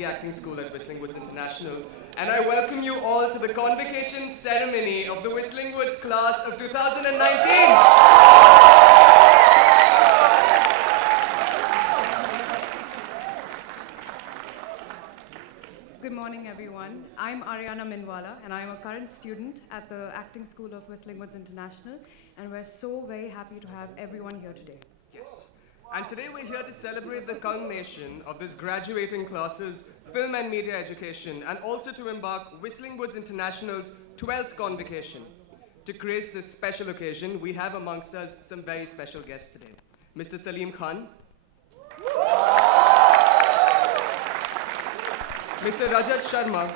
the acting school at Whistling Woods International, and I welcome you all to the convocation ceremony of the Whistling Woods class of 2019. Good morning, everyone. I'm Ariana Minwala, and I'm a current student at the acting school of Whistling Woods International, and we're so very happy to have everyone here today. Yes. And today we're here to celebrate the culmination of this graduating class's film and media education, and also to embark Whistling Woods International's 12th convocation. To grace this special occasion, we have amongst us some very special guests today. Mr. Salim Khan, Mr. Rajat Sharma,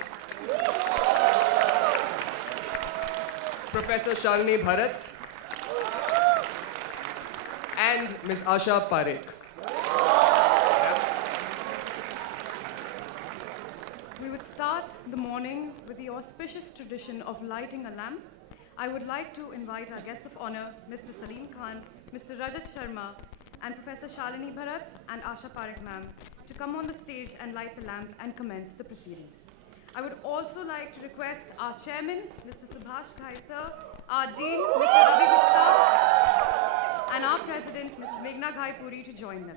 Professor Shalini Bharat, and Ms. ASHA Parekh. We would start the morning with the auspicious tradition of lighting a lamp. I would like to invite our guests of honor, Mr. Salim Khan, Mr. Rajat Sharma, and Professor Shalini Bharat and ASHA Parekh ma'am to come on the stage and light the lamp and commence the proceedings. I would also like to request our chairman, Mr. Subhash Ghai sir, our dean, Mr. Ravi Gupta, and our president, Mrs. Meghna Ghai Puri, to join them.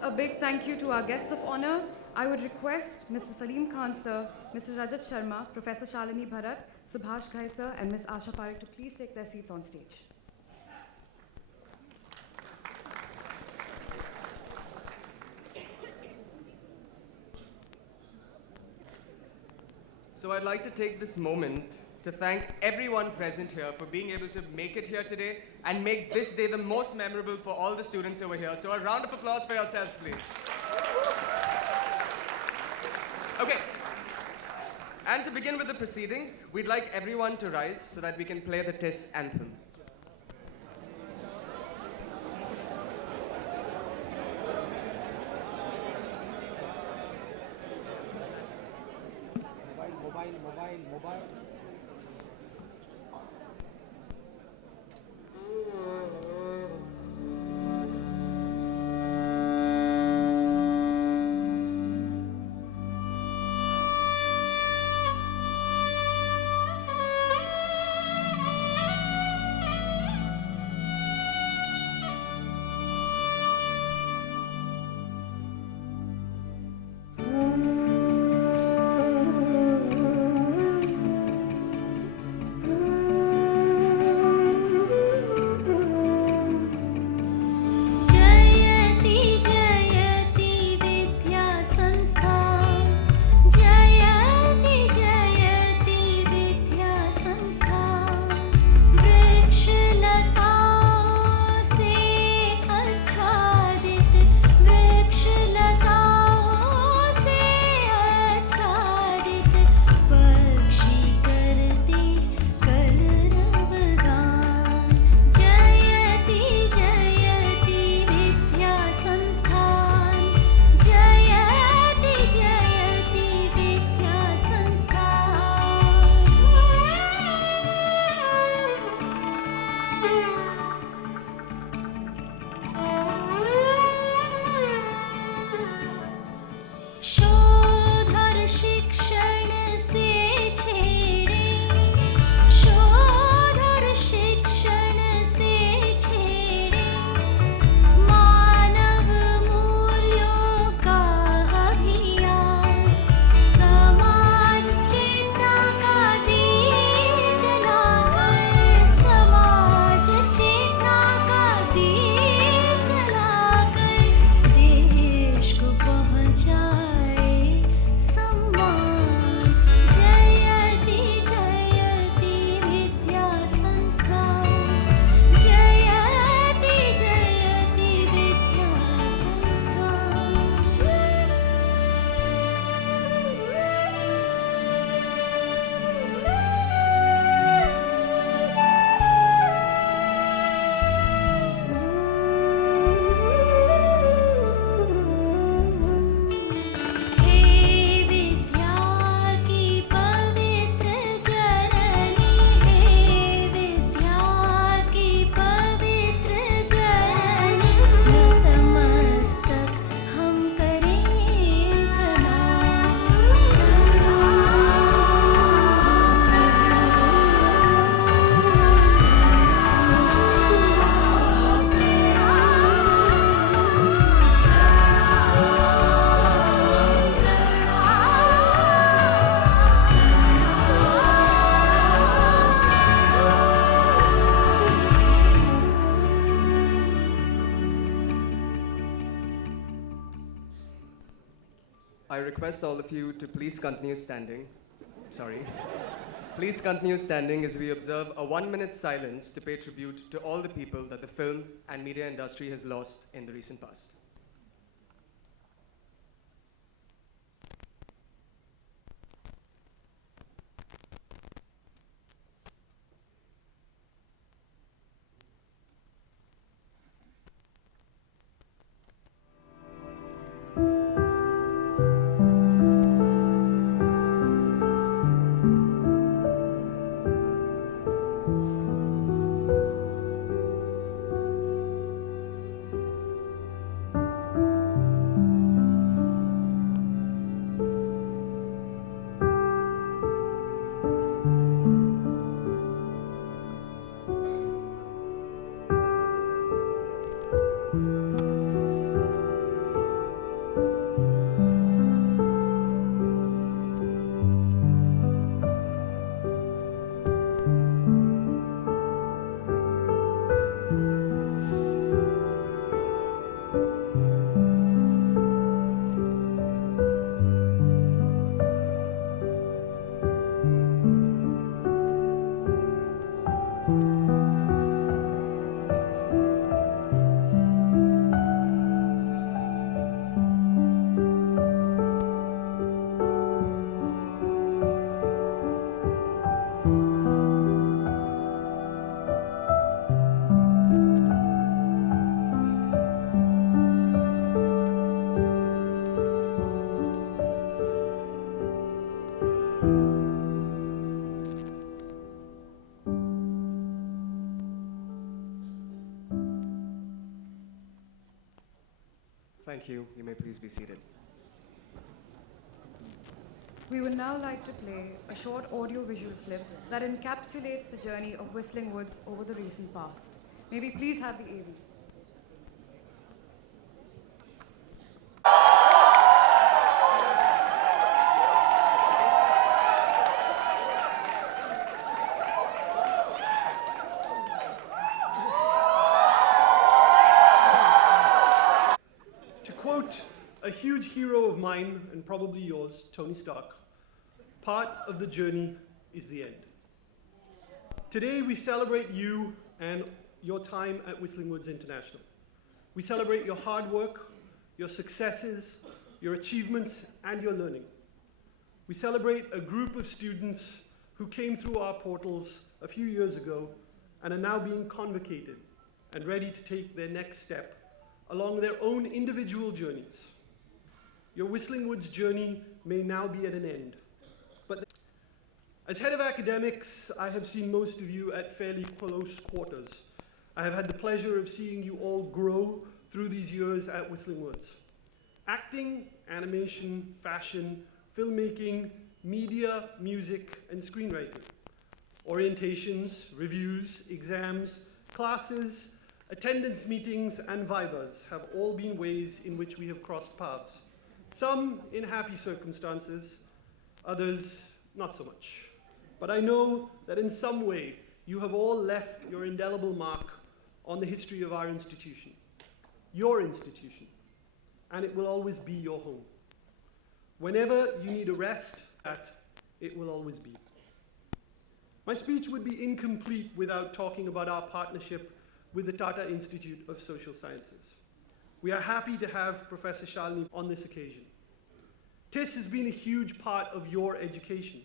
A big thank you to our guests of honor. I would request Mr. Salim Khan sir, Mr. Rajat Sharma, Professor Shalini Bharat, Subhash Ghai sir, and Ms. ASHA Parikh to please take their seats on stage. So I'd like to take this moment to thank everyone present here for being able to make it here today and make this day the most memorable for all the students over here. So a round of applause for yourselves, please. Okay. And to begin with the proceedings, we'd like everyone to rise so that we can play the TIS anthem. Mobile. I request all of you to please continue standing. Sorry. Please continue standing as we observe a 1-minute silence to pay tribute to all the people that the film and media industry has lost in the recent past. Thank you. You may please be seated. We would now like to play a short audio-visual clip that encapsulates the journey of Whistling Woods over the recent past. May we please have the AV? A huge hero of mine, and probably yours, Tony Stark, part of the journey is the end. Today we celebrate you and your time at Whistling Woods International. We celebrate your hard work, your successes, your achievements, and your learning. We celebrate a group of students who came through our portals a few years ago and are now being convocated and ready to take their next step along their own individual journeys. Your Whistling Woods journey may now be at an end. But as head of academics, I have seen most of you at fairly close quarters. I have had the pleasure of seeing you all grow through these years at Whistling Woods. Acting, animation, fashion, filmmaking, media, music, and screenwriting. Orientations, reviews, exams, classes, attendance meetings, and vivas have all been ways in which we have crossed paths. Some in happy circumstances, others not so much. But I know that in some way you have all left your indelible mark on the history of our institution, your institution, and it will always be your home. Whenever you need a rest, it will always be. My speech would be incomplete without talking about our partnership with the Tata Institute of Social Sciences. We are happy to have Professor SALIM on this occasion. TIS has been a huge part of your education.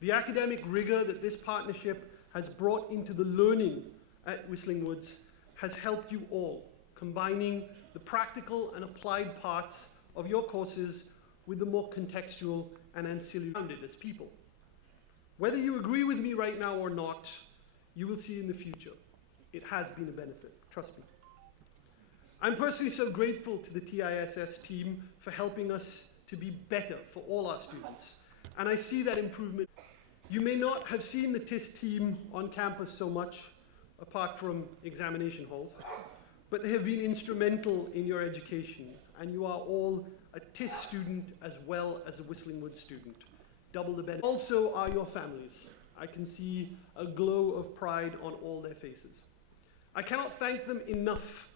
The academic rigor that this partnership has brought into the learning at Whistling Woods has helped you all, combining the practical and applied parts of your courses with the more contextual and ancillary as people. Whether you agree with me right now or not, you will see in the future. It has been a benefit, trust me. I'm personally so grateful to the TISS team for helping us to be better for all our students. And I see that improvement. You may not have seen the TIS team on campus so much, apart from examination halls, but they have been instrumental in your education, and you are all a TIS student as well as a Whistling Woods student. Double the benefit. Also are your families. I can see a glow of pride on all their faces. I cannot thank them enough,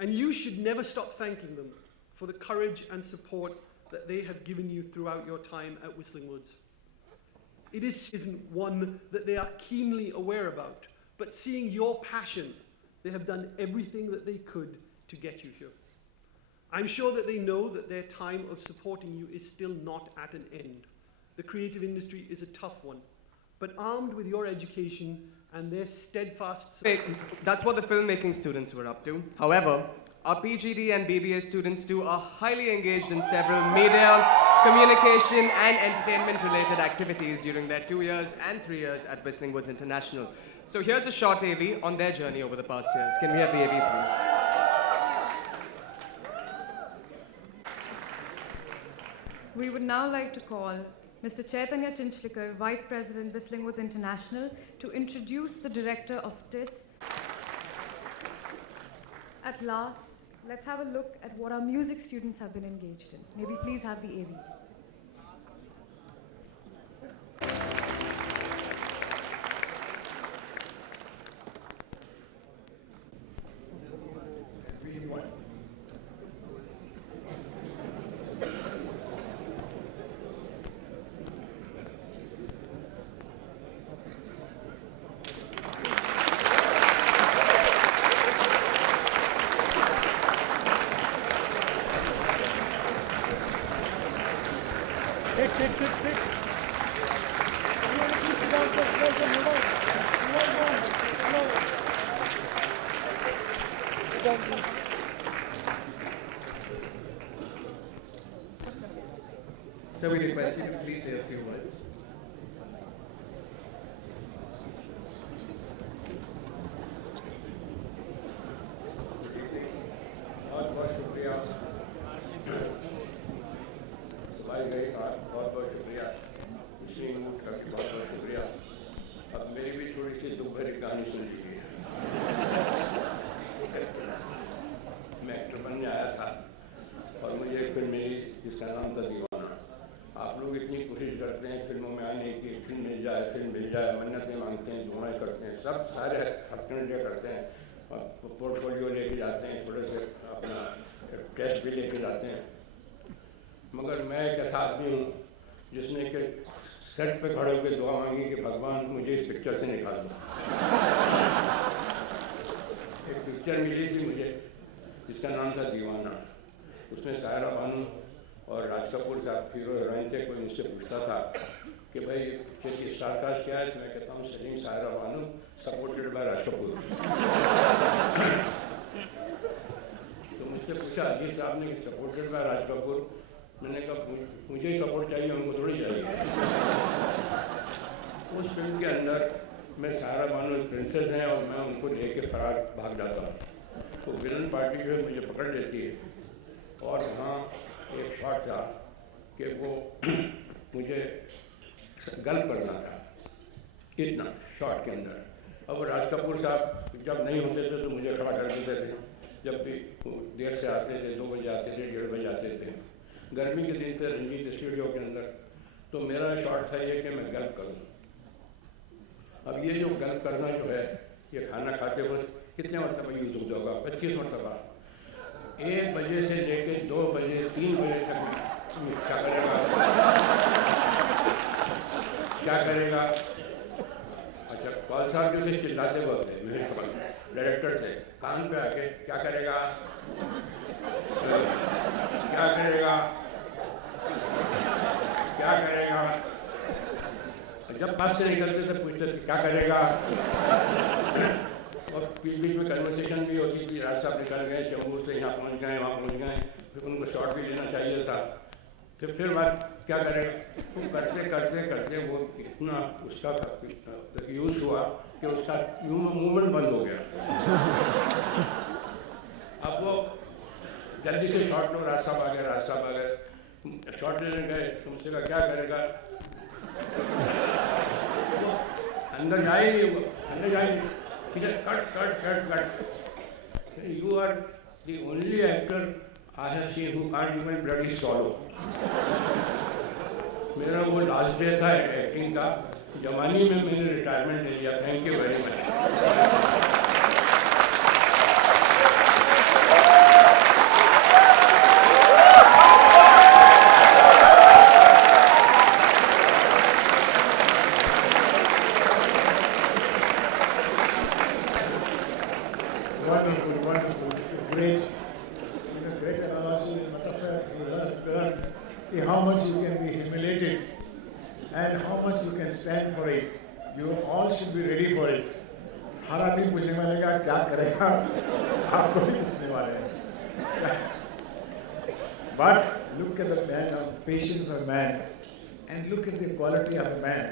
and you should never stop thanking them for the courage and support that they have given you throughout your time at Whistling Woods. It isn't one that they are keenly aware about, but seeing your passion, they have done everything that they could to get you here. I'm sure that they know that their time of supporting you is still not at an end. The creative industry is a tough one, but armed with your education and their steadfast support. That's what the filmmaking students were up to. However, our PGD and BBA students too are highly engaged in several media, communication and entertainment-related activities during their 2 years and 3 years at Whistling Woods International. So here's a short AV on their journey over the past years. Can we have the AV, please? We would now like to call Mr. Chaitanya Chinchlikar, Vice President, Whistling Woods International, to introduce the director of TIS. At last, let's have a look at what our music students have been engaged in. May we please have the AV. So we request you to please say a few words. बहुत बहुत शुक्रिया भाई गए साहब, बहुत बहुत शुक्रिया इसी मूड का बहुत बहुत शुक्रिया। अब मेरी भी थोड़ी सी दुख भरी कहानी सुन लीजिए। मैं एक्टर बनने आया था और मुझे एक फिल्म मिली जिसका नाम था दीवाना। आप लोग इतनी कोशिश करते हैं फिल्मों में आने की, फिल्म मिल जाए, मन्नतें मांगते हैं, दुआएं करते हैं, सब सारे हथकंडे करते हैं, पोर्टफोलियो लेके जाते हैं, थोड़े से अपना टेस्ट भी लेके जाते हैं। मगर मैं एक ऐसा आदमी हूँ जिसने के सेट पे खड़े होकर दुआ मांगी कि भगवान मुझे इस पिक्चर से निकाल दो। एक पिक्चर मिली थी मुझे जिसका नाम था दीवाना। उसमें सायरा बानू और राज कपूर साहब हीरो हीरोइन थे। कोई मुझसे पूछता था कि भाई पिक्चर की स्टारकास्ट क्या है, तो मैं कहता हूँ सलीम, सायरा बानू, सपोर्टेड बाय राज कपूर। तो मुझसे पूछा अजीत साहब ने सपोर्टेड बाय राज कपूर। मैंने कहा मुझे ही सपोर्ट चाहिए, उनको थोड़ी चाहिए। उस फिल्म के अंदर मैं सायरा बानू प्रिंसेस हैं और मैं उनको लेके फरार भाग जाता हूँ। तो विलन पार्टी जो है मुझे पकड़ लेती है और वहाँ एक शॉट था कि वो मुझे गल्प करना था, इतना शॉट के अंदर। अब राज कपूर साहब जब नहीं होते थे तो मुझे खड़ा कर देते थे, जब भी देर से आते थे, 2 बजे आते थे, 1:30 बजे आते थे। गर्मी के दिन थे रंजीत स्टूडियो के अंदर। तो मेरा शॉट था ये कि मैं गल्प करूँ। अब ये जो गल्प करना जो है, ये खाना खाते वक्त कितने मरतबा यूज होगा? 25 मरतबा। 1 बजे से लेके 2 बजे 3 बजे तक क्या करेगा? क्या करेगा? अच्छा, कौल साहब जो थे चिल्लाते बहुत थे, मेरे डायरेक्टर थे, कान पे आके क्या करेगा, क्या करेगा, क्या करेगा। जब बात से निकलते थे पूछते थे क्या करेगा। और बीच बीच में कन्वर्सेशन भी होती थी। राज साहब निकल गए, जम्मू से यहाँ पहुँच गए, वहाँ पहुँच गए, फिर उनको शॉट भी लेना चाहिए था। फिर बात क्या करेगा। तो करते करते करते वो इतना उसका यूज हुआ कि उसका मूवमेंट बंद हो गया। अब वो जल्दी से शॉट लो, राज साहब आ गए, राज साहब आ गए, शॉट लेने गए, तो मुझसे कहा क्या करेगा। अंदर जाए नहीं, वो अंदर जाए नहीं, cut cut cut cut. You are the only actor I have seen who can't even bloody swallow। मेरा वो लास्ट डे था एक्टिंग का, जवानी में मैंने रिटायरमेंट ले लिया। Thank you very much. how much you can stand for it. You all should be ready for it. हर आदमी पूछने वाले का क्या करेगा आपको भी पूछने वाले हैं. But look at the man of patience of man, and look at the quality of a man.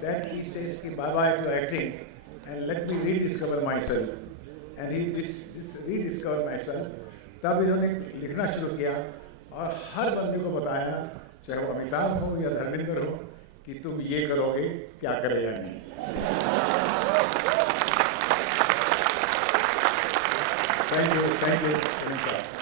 That he says कि bye bye to acting and let me rediscover myself. And he rediscovered myself. तब इन्होंने लिखना शुरू किया और हर बंदे को बताया, चाहे वो अमिताभ हो या धर्मेंद्र हो, कि तुम ये करोगे क्या करेगा नहीं. Thank you.